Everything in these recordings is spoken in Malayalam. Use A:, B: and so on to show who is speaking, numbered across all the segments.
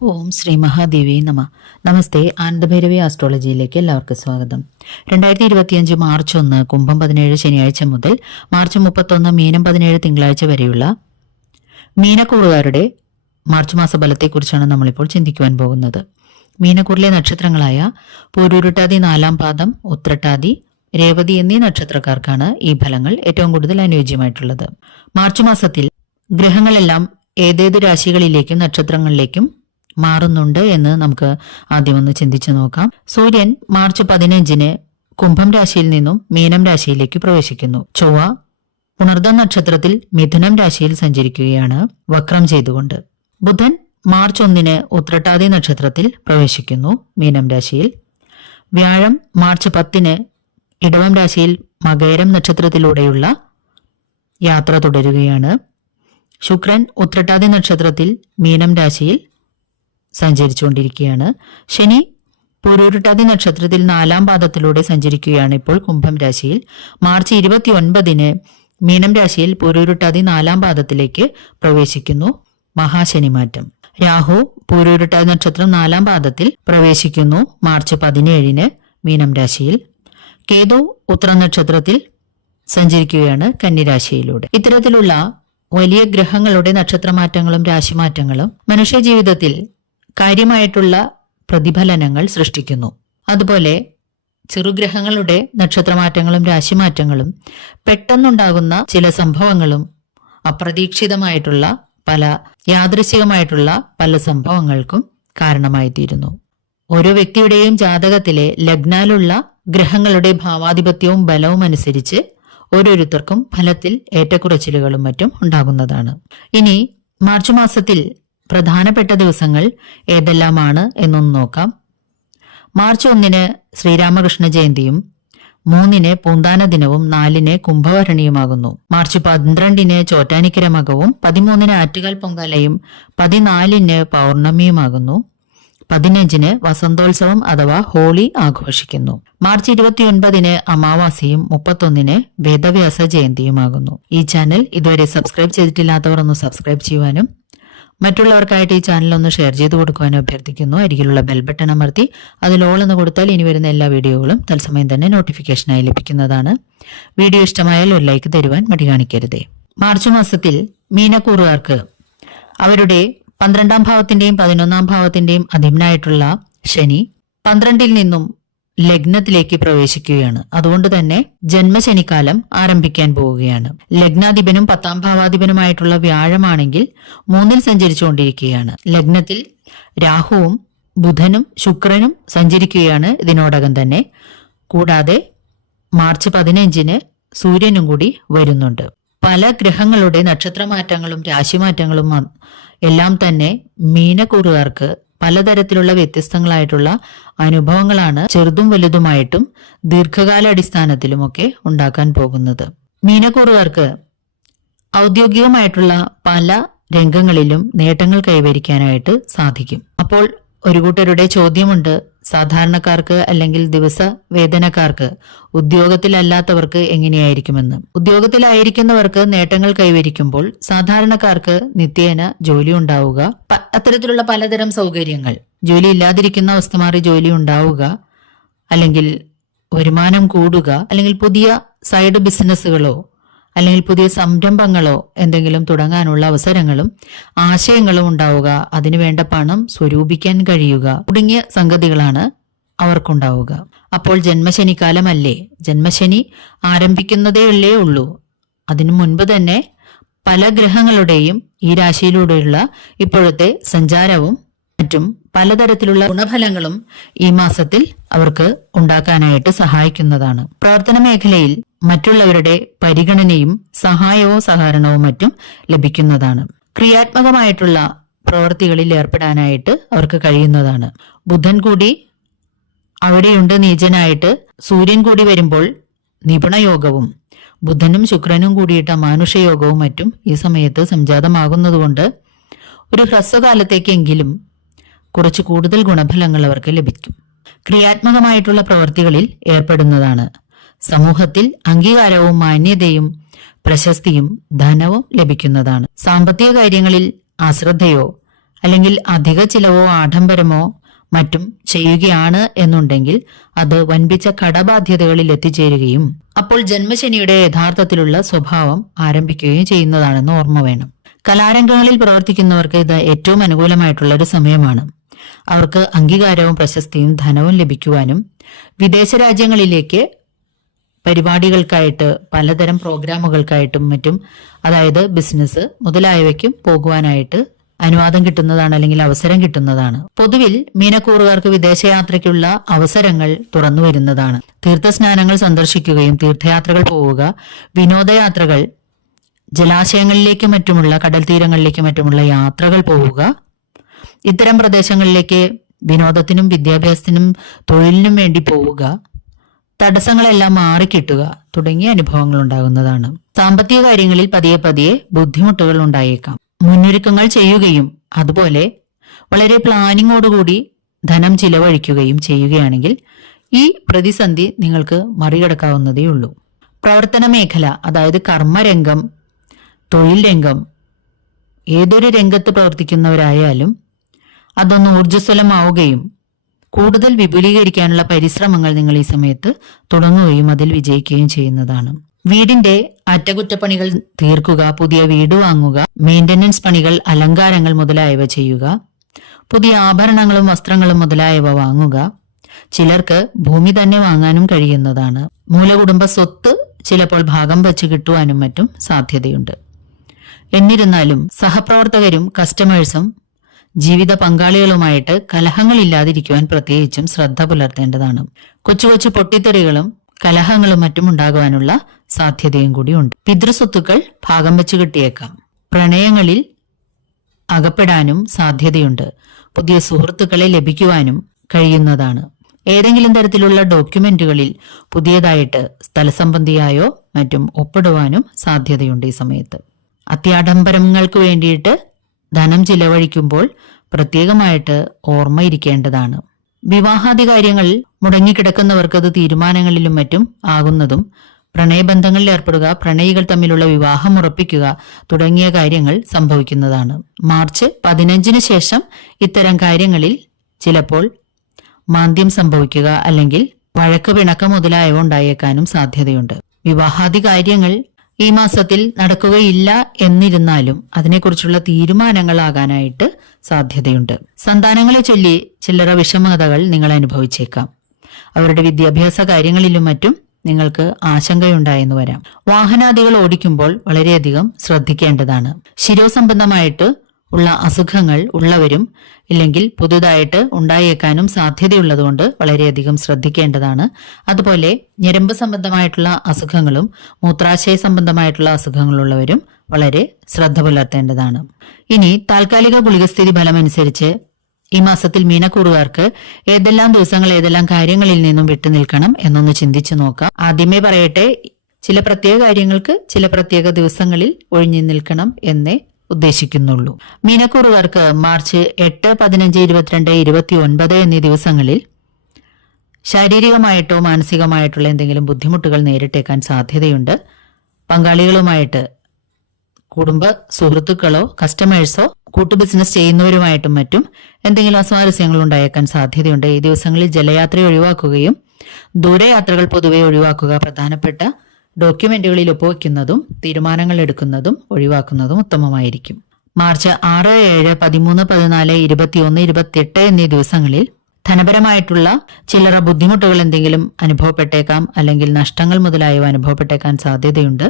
A: ഓം ശ്രീ മഹാദേവി നമ. നമസ്തേ ആനന്ദഭൈരവി ആസ്ട്രോളജിയിലേക്ക് എല്ലാവർക്കും സ്വാഗതം. രണ്ടായിരത്തി ഇരുപത്തിയഞ്ച് മാർച്ച് ഒന്ന് കുംഭം പതിനേഴ് ശനിയാഴ്ച മുതൽ മാർച്ച് മുപ്പത്തൊന്ന് മീനം പതിനേഴ് തിങ്കളാഴ്ച വരെയുള്ള മീനക്കൂറുകാരുടെ മാർച്ച് മാസ ഫലത്തെക്കുറിച്ചാണ് നമ്മളിപ്പോൾ ചിന്തിക്കുവാൻ പോകുന്നത്. മീനക്കൂറിലെ നക്ഷത്രങ്ങളായ പൂരുരുട്ടാതി നാലാം പാദം ഉത്രട്ടാതി രേവതി എന്നീ നക്ഷത്രക്കാർക്കാണ് ഈ ഫലങ്ങൾ ഏറ്റവും കൂടുതൽ അനുയോജ്യമായിട്ടുള്ളത്. മാർച്ച് മാസത്തിൽ ഗ്രഹങ്ങളെല്ലാം ഏതേത് രാശികളിലേക്കും നക്ഷത്രങ്ങളിലേക്കും മാറുന്നുണ്ട് എന്ന് നമുക്ക് ആദ്യം ഒന്ന് ചിന്തിച്ചു നോക്കാം. സൂര്യൻ മാർച്ച് പതിനഞ്ചിന് കുംഭം രാശിയിൽ നിന്നും മീനം രാശിയിലേക്ക് പ്രവേശിക്കുന്നു. ചൊവ്വ പുണർദ നക്ഷത്രത്തിൽ മിഥുനം രാശിയിൽ സഞ്ചരിക്കുകയാണ് വക്രം ചെയ്തുകൊണ്ട്. ബുധൻ മാർച്ച് ഒന്നിന് ഉത്രട്ടാതി നക്ഷത്രത്തിൽ പ്രവേശിക്കുന്നു മീനം രാശിയിൽ. വ്യാഴം മാർച്ച് പത്തിന് ഇടവം രാശിയിൽ മകേരം നക്ഷത്രത്തിലൂടെയുള്ള യാത്ര തുടരുകയാണ്. ശുക്രൻ ഉത്രട്ടാതി നക്ഷത്രത്തിൽ മീനം രാശിയിൽ സഞ്ചരിച്ചുകൊണ്ടിരിക്കുകയാണ്. ശനി പൂരൂരുട്ടാതി നക്ഷത്രത്തിൽ നാലാം പാദത്തിലൂടെ സഞ്ചരിക്കുകയാണ് ഇപ്പോൾ കുംഭം രാശിയിൽ. മാർച്ച് ഇരുപത്തി ഒൻപതിന് മീനം രാശിയിൽ പൂരൂരുട്ടാതി നാലാം പാദത്തിലേക്ക് പ്രവേശിക്കുന്നു. മഹാശനി മാറ്റം. രാഹു പൂരൂരുട്ടാതി നക്ഷത്രം നാലാം പാദത്തിൽ പ്രവേശിക്കുന്നു. മാർച്ച് പതിനേഴിന് മീനം രാശിയിൽ. കേതു ഉത്തര നക്ഷത്രത്തിൽ സഞ്ചരിക്കുകയാണ് കന്നിരാശിയിലൂടെ. ഇത്തരത്തിലുള്ള വലിയ ഗ്രഹങ്ങളുടെ നക്ഷത്രമാറ്റങ്ങളും രാശിമാറ്റങ്ങളും മനുഷ്യ ജീവിതത്തിൽ കാര്യമായിട്ടുള്ള പ്രതിഫലനങ്ങൾ സൃഷ്ടിക്കുന്നു. അതുപോലെ ചെറുഗ്രഹങ്ങളുടെ നക്ഷത്രമാറ്റങ്ങളും രാശിമാറ്റങ്ങളും പെട്ടെന്നുണ്ടാകുന്ന ചില സംഭവങ്ങളും അപ്രതീക്ഷിതമായിട്ടുള്ള പല യാദൃശികമായിട്ടുള്ള പല സംഭവങ്ങൾക്കും കാരണമായിത്തീരുന്നു. ഓരോ വ്യക്തിയുടെയും ജാതകത്തിലെ ലഗ്നാലുള്ള ഗ്രഹങ്ങളുടെ ഭാവാധിപത്യവും ബലവും അനുസരിച്ച് ഓരോരുത്തർക്കും ഫലത്തിൽ ഏറ്റക്കുറച്ചിലുകളും മറ്റും ഉണ്ടാകുന്നതാണ്. ഇനി മാർച്ച് മാസത്തിൽ പ്രധാനപ്പെട്ട ദിവസങ്ങൾ ഏതെല്ലാമാണ് എന്നൊന്ന് നോക്കാം. മാർച്ച് ഒന്നിന് ശ്രീരാമകൃഷ്ണ ജയന്തിയും മൂന്നിന് പൂന്താന ദിനവും നാലിന് കുംഭഭരണിയുമാകുന്നു. മാർച്ച് പന്ത്രണ്ടിന് ചോറ്റാനിക്കര മകവും പതിമൂന്നിന് ആറ്റുകാൽ പൊങ്കാലയും പതിനാലിന് പൗർണമിയുമാകുന്നു. പതിനഞ്ചിന് വസന്തോത്സവം അഥവാ ഹോളി ആഘോഷിക്കുന്നു. മാർച്ച് ഇരുപത്തിയൊൻപതിന് അമാവാസിയും മുപ്പത്തൊന്നിന് വേദവ്യാസ ജയന്തിയുമാകുന്നു. ഈ ചാനൽ ഇതുവരെ സബ്സ്ക്രൈബ് ചെയ്തിട്ടില്ലാത്തവർ ഒന്ന് സബ്സ്ക്രൈബ് ചെയ്യുവാനും മറ്റുള്ളവർക്കായിട്ട് ഈ ചാനൽ ഒന്ന് ഷെയർ ചെയ്ത് കൊടുക്കുവാനും അഭ്യർത്ഥിക്കുന്നു. അരികിലുള്ള ബെൽ ബട്ടൺ അമർത്തി അതിൽ ഓൾ എന്ന് കൊടുത്താൽ ഇനി വരുന്ന എല്ലാ വീഡിയോകളും തത്സമയം തന്നെ നോട്ടിഫിക്കേഷനായി ലഭിക്കുന്നതാണ്. വീഡിയോ ഇഷ്ടമായാൽ ഒരു ലൈക്ക് തരുവാൻ മടി കാണിക്കരുതേ. മാർച്ച് മാസത്തിൽ മീനക്കൂറുകാർക്ക് അവരുടെ പന്ത്രണ്ടാം ഭാവത്തിന്റെയും പതിനൊന്നാം ഭാവത്തിന്റെയും അധീനായിട്ടുള്ള ശനി പന്ത്രണ്ടിൽ നിന്നും ലഗ്നത്തിലേക്ക് പ്രവേശിക്കുകയാണ്. അതുകൊണ്ട് തന്നെ ജന്മശനിക്കാലം ആരംഭിക്കാൻ പോവുകയാണ്. ലഗ്നാധിപനും പത്താം ഭാവാധിപനുമായിട്ടുള്ള വ്യാഴമാണെങ്കിൽ മൂന്നിൽ സഞ്ചരിച്ചുകൊണ്ടിരിക്കുകയാണ്. ലഗ്നത്തിൽ രാഹുവും ബുധനും ശുക്രനും സഞ്ചരിക്കുകയാണ് ഇതിനോടകം തന്നെ. കൂടാതെ മാർച്ച് പതിനഞ്ചിന് സൂര്യനും കൂടി വരുന്നുണ്ട്. പല ഗ്രഹങ്ങളുടെ നക്ഷത്രമാറ്റങ്ങളും രാശിമാറ്റങ്ങളും എല്ലാം തന്നെ മീനക്കൂറുകാർക്ക് പലതരത്തിലുള്ള വ്യത്യസ്തങ്ങളായിട്ടുള്ള അനുഭവങ്ങളാണ് ചെറുതും വലുതുമായിട്ടും ദീർഘകാല അടിസ്ഥാനത്തിലുമൊക്കെ ഉണ്ടാക്കാൻ പോകുന്നത്. മീനക്കൂറുകാർക്ക് ഔദ്യോഗികമായിട്ടുള്ള പല രംഗങ്ങളിലും നേട്ടങ്ങൾ കൈവരിക്കാനായിട്ട് സാധിക്കും. അപ്പോൾ ഒരു കൂട്ടരുടെ ചോദ്യമുണ്ട് സാധാരണക്കാർക്ക് അല്ലെങ്കിൽ ദിവസ വേതനക്കാർക്ക് ഉദ്യോഗത്തിലല്ലാത്തവർക്ക് എങ്ങനെയായിരിക്കുമെന്ന്. ഉദ്യോഗത്തിലായിരിക്കുന്നവർക്ക് നേട്ടങ്ങൾ കൈവരിക്കുമ്പോൾ സാധാരണക്കാർക്ക് നിത്യേന ജോലി ഉണ്ടാവുക. അത്തരത്തിലുള്ള പലതരം സൗകര്യങ്ങൾ. ജോലി ഇല്ലാതിരിക്കുന്ന അവസ്ഥ മാറി ജോലി ഉണ്ടാവുക. അല്ലെങ്കിൽ വരുമാനം കൂടുക. അല്ലെങ്കിൽ പുതിയ സൈഡ് ബിസിനസ്സുകളോ അല്ലെങ്കിൽ പുതിയ സംരംഭങ്ങളോ എന്തെങ്കിലും തുടങ്ങാനുള്ള അവസരങ്ങളും ആശയങ്ങളും ഉണ്ടാവുക. അതിനുവേണ്ട പണം സ്വരൂപിക്കാൻ കഴിയുക. തുടങ്ങിയ സംഗതികളാണ് അവർക്കുണ്ടാവുക. അപ്പോൾ ജന്മശനിക്കാലമല്ലേ? ജന്മശനി ആരംഭിക്കുന്നതേയല്ലേ ഉള്ളൂ. അതിനു മുൻപ് തന്നെ പല ഗ്രഹങ്ങളുടെയും ഈ രാശിയിലൂടെയുള്ള ഇപ്പോഴത്തെ സഞ്ചാരവും മറ്റും പലതരത്തിലുള്ള ഗുണഫലങ്ങളും ഈ മാസത്തിൽ അവർക്ക് ഉണ്ടാക്കാനായിട്ട് സഹായിക്കുന്നതാണ്. പ്രവർത്തന മേഖലയിൽ മറ്റുള്ളവരുടെ പരിഗണനയും സഹായവും സഹകരണവും മറ്റും ലഭിക്കുന്നതാണ്. ക്രിയാത്മകമായിട്ടുള്ള പ്രവൃത്തികളിൽ ഏർപ്പെടാനായിട്ട് അവർക്ക് കഴിയുന്നതാണ്. ബുധൻ കൂടി അവിടെയുണ്ട് നീചനായിട്ട്. സൂര്യൻ കൂടി വരുമ്പോൾ നിപുണയോഗവും ബുധനും ശുക്രനും കൂടിയിട്ട മാനുഷയോഗവും മറ്റും ഈ സമയത്ത് സംജാതമാകുന്നതുകൊണ്ട് ഒരു ഹ്രസ്വകാലത്തേക്കെങ്കിലും കുറച്ച് കൂടുതൽ ഗുണഫലങ്ങൾ അവർക്ക് ലഭിക്കും. ക്രിയാത്മകമായിട്ടുള്ള പ്രവൃത്തികളിൽ ഏർപ്പെടുന്നതാണ്. സമൂഹത്തിൽ അംഗീകാരവും മാന്യതയും പ്രശസ്തിയും ധനവും ലഭിക്കുന്നതാണ്. സാമ്പത്തിക കാര്യങ്ങളിൽ അശ്രദ്ധയോ അല്ലെങ്കിൽ അധിക ചിലവോ ആഡംബരമോ മറ്റും ചെയ്യുകയാണ് എന്നുണ്ടെങ്കിൽ അത് വൻപിച്ച കടബാധ്യതകളിൽ എത്തിച്ചേരുകയും അപ്പോൾ ജന്മശനിയുടെ യഥാർത്ഥത്തിലുള്ള സ്വഭാവം ആരംഭിക്കുകയും ചെയ്യുന്നതാണെന്ന് ഓർമ്മ വേണം. കലാരംഗങ്ങളിൽ പ്രവർത്തിക്കുന്നവർക്ക് ഇത് ഏറ്റവും അനുകൂലമായിട്ടുള്ള ഒരു സമയമാണ്. അവർക്ക് അംഗീകാരവും പ്രശസ്തിയും ധനവും ലഭിക്കുവാനും വിദേശ രാജ്യങ്ങളിലേക്ക് പരിപാടികൾക്കായിട്ട് പലതരം പ്രോഗ്രാമുകൾക്കായിട്ടും മറ്റും അതായത് ബിസിനസ് മുതലായവയ്ക്കും പോകുവാനായിട്ട് അനുവാദം കിട്ടുന്നതാണ് അല്ലെങ്കിൽ അവസരം കിട്ടുന്നതാണ്. പൊതുവിൽ മീനക്കൂറുകാർക്ക് വിദേശയാത്രയ്ക്കുള്ള അവസരങ്ങൾ തുറന്നു വരുന്നതാണ്. തീർത്ഥസ്നാനങ്ങൾ സന്ദർശിക്കുകയും തീർത്ഥയാത്രകൾ പോവുക വിനോദയാത്രകൾ ജലാശയങ്ങളിലേക്കും മറ്റുമുള്ള കടൽ തീരങ്ങളിലേക്കും മറ്റുമുള്ള യാത്രകൾ പോവുക ഇത്തരം പ്രദേശങ്ങളിലേക്ക് വിനോദത്തിനും വിദ്യാഭ്യാസത്തിനും തൊഴിലിനും വേണ്ടി പോവുക തടസ്സങ്ങളെല്ലാം മാറിക്കിട്ടുക തുടങ്ങിയ അനുഭവങ്ങൾ ഉണ്ടാകുന്നതാണ്. സാമ്പത്തിക കാര്യങ്ങളിൽ പതിയെ പതിയെ ബുദ്ധിമുട്ടുകൾ ഉണ്ടായേക്കാം. മുന്നൊരുക്കങ്ങൾ ചെയ്യുകയും അതുപോലെ വളരെ പ്ലാനിങ്ങോടുകൂടി ധനം ചിലവഴിക്കുകയും ചെയ്യുകയാണെങ്കിൽ ഈ പ്രതിസന്ധി നിങ്ങൾക്ക് മറികടക്കാവുന്നതേ ഉള്ളൂ. പ്രവർത്തന മേഖല അതായത് കർമ്മരംഗം തൊഴിൽ രംഗം ഏതൊരു രംഗത്ത് പ്രവർത്തിക്കുന്നവരായാലും അതൊന്ന് ഊർജസ്വലമാവുകയും കൂടുതൽ വിപുലീകരിക്കാനുള്ള പരിശ്രമങ്ങൾ നിങ്ങൾ ഈ സമയത്ത് തുടങ്ങുകയും അതിൽ വിജയിക്കുകയും ചെയ്യുന്നതാണ്. വീടിന്റെ അറ്റകുറ്റപ്പണികൾ തീർക്കുക പുതിയ വീട് വാങ്ങുക മെയിന്റനൻസ് പണികൾ അലങ്കാരങ്ങൾ മുതലായവ ചെയ്യുക പുതിയ ആഭരണങ്ങളും വസ്ത്രങ്ങളും മുതലായവ വാങ്ങുക ചിലർക്ക് ഭൂമി തന്നെ വാങ്ങാനും കഴിയുന്നതാണ്. മൂലകുടുംബ സ്വത്ത് ചിലപ്പോൾ ഭാഗം വച്ച് കിട്ടുവാനും മറ്റും സാധ്യതയുണ്ട്. എന്നിരുന്നാലും സഹപ്രവർത്തകരും കസ്റ്റമേഴ്സും ജീവിത പങ്കാളികളുമായിട്ട് കലഹങ്ങളില്ലാതിരിക്കുവാൻ പ്രത്യേകിച്ചും ശ്രദ്ധ പുലർത്തേണ്ടതാണ്. കൊച്ചു കൊച്ചു പൊട്ടിത്തെറികളും കലഹങ്ങളും മറ്റും ഉണ്ടാകുവാനുള്ള സാധ്യതയും കൂടിയുണ്ട്. പിതൃസ്വത്തുക്കൾ ഭാഗം വെച്ച് കിട്ടിയേക്കാം. പ്രണയങ്ങളിൽ അകപ്പെടാനും സാധ്യതയുണ്ട്. പുതിയ സുഹൃത്തുക്കളെ ലഭിക്കുവാനും കഴിയുന്നതാണ്. ഏതെങ്കിലും തരത്തിലുള്ള ഡോക്യുമെന്റുകളിൽ പുതിയതായിട്ട് സ്ഥലസംബന്ധിയായോ മറ്റും ഒപ്പിടുവാനും സാധ്യതയുണ്ട് ഈ സമയത്ത്. അത്യാഡംബരങ്ങൾക്ക് വേണ്ടിയിട്ട് ധനം ചിലവഴിക്കുമ്പോൾ പ്രത്യേകമായിട്ട് ഓർമ്മയിരിക്കേണ്ടതാണ് വിവാഹാദി കാര്യങ്ങൾ മുടങ്ങിക്കിടക്കുന്നവർക്ക് അത് തീരുമാനങ്ങളിലും മറ്റും ആകുന്നതും പ്രണയബന്ധങ്ങളിൽ ഏർപ്പെടുക പ്രണയികൾ തമ്മിലുള്ള വിവാഹം ഉറപ്പിക്കുക തുടങ്ങിയ കാര്യങ്ങൾ സംഭവിക്കുന്നതാണ്. മാർച്ച് പതിനഞ്ചിന് ശേഷം ഇത്തരം കാര്യങ്ങളിൽ ചിലപ്പോൾ മാന്ദ്യം സംഭവിക്കുക അല്ലെങ്കിൽ വഴക്ക് പിണക്കം മുതലായവ ഉണ്ടായേക്കാനും സാധ്യതയുണ്ട്. വിവാഹാദി കാര്യങ്ങൾ ഈ മാസത്തിൽ നടക്കുകയില്ല എന്നിരുന്നാലും അതിനെക്കുറിച്ചുള്ള തീരുമാനങ്ങളാകാനായിട്ട് സാധ്യതയുണ്ട്. സന്താനങ്ങളെ ചൊല്ലി ചില്ലറ വിഷമതകൾ നിങ്ങൾ അനുഭവിച്ചേക്കാം. അവരുടെ വിദ്യാഭ്യാസ കാര്യങ്ങളിലും മറ്റും നിങ്ങൾക്ക് ആശങ്കയുണ്ടായെന്ന് വരാം. വാഹനാദികൾ ഓടിക്കുമ്പോൾ വളരെയധികം ശ്രദ്ധിക്കേണ്ടതാണ്. ശിരോസംബന്ധമായിട്ട് ഉള്ള അസുഖങ്ങൾ ഉള്ളവരും ഇല്ലെങ്കിൽ പുതുതായിട്ട് ഉണ്ടായേക്കാനും സാധ്യതയുള്ളതുകൊണ്ട് വളരെയധികം ശ്രദ്ധിക്കേണ്ടതാണ്. അതുപോലെ ഞരമ്പ് സംബന്ധമായിട്ടുള്ള അസുഖങ്ങളും മൂത്രാശയ സംബന്ധമായിട്ടുള്ള അസുഖങ്ങളുള്ളവരും വളരെ ശ്രദ്ധ പുലർത്തേണ്ടതാണ്. ഇനി താൽക്കാലിക ഗുളികസ്ഥിതി ഫലമനുസരിച്ച് ഈ മാസത്തിൽ മീനക്കൂറുകാർക്ക് ഏതെല്ലാം ദിവസങ്ങൾ ഏതെല്ലാം കാര്യങ്ങളിൽ നിന്നും വിട്ടുനിൽക്കണം എന്നൊന്ന് ചിന്തിച്ചു നോക്കാം. ആദ്യമേ പറയട്ടെ ചില പ്രത്യേക കാര്യങ്ങൾക്ക് ചില പ്രത്യേക ദിവസങ്ങളിൽ ഒഴിഞ്ഞു നിൽക്കണം എന്നേ ഉദ്ദേശിക്കുന്നുള്ളൂ. മീനക്കൂറുകാർക്ക് മാർച്ച് എട്ട് പതിനഞ്ച് ഇരുപത്തിരണ്ട് ഇരുപത്തി ഒൻപത് എന്നീ ദിവസങ്ങളിൽ ശാരീരികമായിട്ടോ മാനസികമായിട്ടുള്ള എന്തെങ്കിലും ബുദ്ധിമുട്ടുകൾ നേരിട്ടേക്കാൻ സാധ്യതയുണ്ട്. പങ്കാളികളുമായിട്ട് കുടുംബ സുഹൃത്തുക്കളോ കസ്റ്റമേഴ്സോ കൂട്ടു ബിസിനസ് ചെയ്യുന്നവരുമായിട്ടും മറ്റും എന്തെങ്കിലും അസ്വാരസ്യങ്ങൾ ഉണ്ടായേക്കാൻ സാധ്യതയുണ്ട്. ഈ ദിവസങ്ങളിൽ ജലയാത്ര ഒഴിവാക്കുകയും ദൂരയാത്രകൾ പൊതുവെ ഒഴിവാക്കുക പ്രധാനപ്പെട്ട ഡോക്യുമെന്റുകളിൽ ഒപ്പുവെക്കുന്നതും തീരുമാനങ്ങൾ എടുക്കുന്നതും ഒഴിവാക്കുന്നതും ഉത്തമമായിരിക്കും. മാർച്ച് ആറ് ഏഴ് പതിമൂന്ന് പതിനാല് ഇരുപത്തിയൊന്ന് ഇരുപത്തിയെട്ട് എന്നീ ദിവസങ്ങളിൽ ധനപരമായിട്ടുള്ള ചില്ലറ ബുദ്ധിമുട്ടുകൾ എന്തെങ്കിലും അനുഭവപ്പെട്ടേക്കാം അല്ലെങ്കിൽ നഷ്ടങ്ങൾ മുതലായവ അനുഭവപ്പെട്ടേക്കാൻ സാധ്യതയുണ്ട്.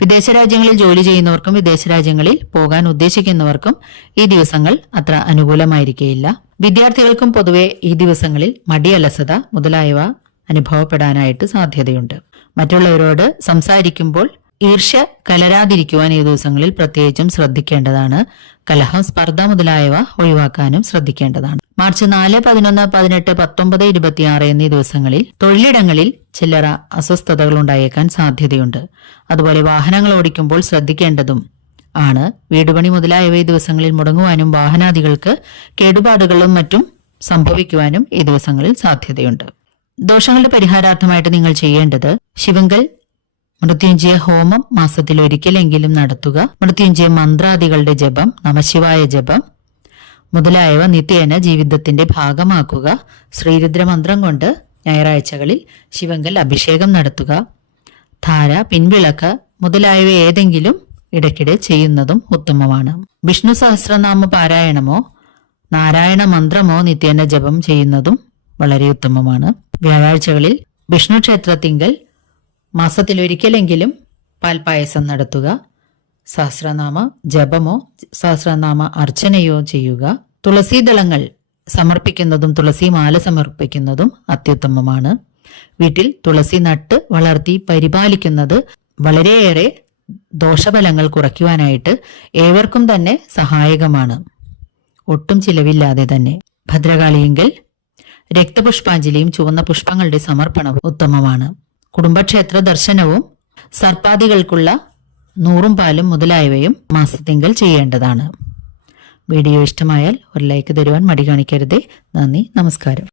A: വിദേശ രാജ്യങ്ങളിൽ ജോലി ചെയ്യുന്നവർക്കും വിദേശ രാജ്യങ്ങളിൽ പോകാൻ ഉദ്ദേശിക്കുന്നവർക്കും ഈ ദിവസങ്ങൾ അത്ര അനുകൂലമായിരിക്കുകയില്ല വിദ്യാർത്ഥികൾക്കും പൊതുവെ ഈ ദിവസങ്ങളിൽ മടിയലസത മുതലായവ അനുഭവപ്പെടാനായിട്ട് സാധ്യതയുണ്ട്. മറ്റുള്ളവരോട് സംസാരിക്കുമ്പോൾ ഈർഷ്യ കലരാതിരിക്കുവാൻ ഈ ദിവസങ്ങളിൽ പ്രത്യേകിച്ചും ശ്രദ്ധിക്കേണ്ടതാണ്. കലഹം സ്പർദ്ധ മുതലായവ ഒഴിവാക്കാനും ശ്രദ്ധിക്കേണ്ടതാണ്. മാർച്ച് നാല് പതിനൊന്ന് പതിനെട്ട് പത്തൊമ്പത് ഇരുപത്തിയാറ് എന്നീ ദിവസങ്ങളിൽ തൊഴിലിടങ്ങളിൽ ചില്ലറ അസ്വസ്ഥതകൾ ഉണ്ടായേക്കാൻ സാധ്യതയുണ്ട്. അതുപോലെ വാഹനങ്ങൾ ഓടിക്കുമ്പോൾ ശ്രദ്ധിക്കേണ്ടതും ആണ്. വീടുപണി മുതലായവ ഈ ദിവസങ്ങളിൽ മുടങ്ങുവാനും വാഹനാദികൾക്ക് കേടുപാടുകളും മറ്റും സംഭവിക്കുവാനും ഈ ദിവസങ്ങളിൽ സാധ്യതയുണ്ട്. ദോഷങ്ങളുടെ പരിഹാരാർത്ഥമായിട്ട് നിങ്ങൾ ചെയ്യേണ്ടത് ശിവങ്കൽ മൃത്യുഞ്ജയ ഹോമം മാസത്തിൽ ഒരിക്കലെങ്കിലും നടത്തുക. മൃത്യുഞ്ജയ മന്ത്രാദികളുടെ ജപം നമശിവായ ജപം. മുതലായവ നിത്യേന ജീവിതത്തിന്റെ ഭാഗമാക്കുക. ശ്രീരുദ്രമന്ത്രം കൊണ്ട് ഞായറാഴ്ചകളിൽ ശിവങ്കൽ അഭിഷേകം നടത്തുക. ധാര പിൻവിളക്ക് മുതലായവ ഏതെങ്കിലും ഇടയ്ക്കിടെ ചെയ്യുന്നതും ഉത്തമമാണ്. വിഷ്ണു സഹസ്രനാമ പാരായണമോ നാരായണ മന്ത്രമോ നിത്യേന ജപം ചെയ്യുന്നതും വളരെ ഉത്തമമാണ്. വ്യാഴാഴ്ചകളിൽ വിഷ്ണു ക്ഷേത്രത്തിങ്കൽ മാസത്തിലൊരിക്കലെങ്കിലും പാൽപായസം നടത്തുക. സഹസ്രനാമ ജപമോ സഹസ്രനാമ അർച്ചനയോ ചെയ്യുക. തുളസീദളങ്ങൾ സമർപ്പിക്കുന്നതും തുളസി മാല സമർപ്പിക്കുന്നതും അത്യുത്തമമാണ്. വീട്ടിൽ തുളസി നട്ട് വളർത്തി പരിപാലിക്കുന്നത് വളരെയേറെ ദോഷഫലങ്ങൾ കുറയ്ക്കുവാനായിട്ട് ഏവർക്കും തന്നെ സഹായകമാണ്. ഒട്ടും ചിലവില്ലാതെ തന്നെ. ഭദ്രകാളിയെങ്കിൽ രക്തപുഷ്പാഞ്ജലിയും ചുവന്ന പുഷ്പങ്ങളുടെ സമർപ്പണവും ഉത്തമമാണ്. കുടുംബക്ഷേത്ര ദർശനവും സർപ്പാദികൾക്കുള്ള നൂറും പാലും മുതലായവയും മാസത്തിങ്കൽ ചെയ്യേണ്ടതാണ്. വീഡിയോ ഇഷ്ടമായാൽ ഒരു ലൈക്ക് തരുവാൻ മടി കാണിക്കരുതേ. നന്ദി നമസ്കാരം.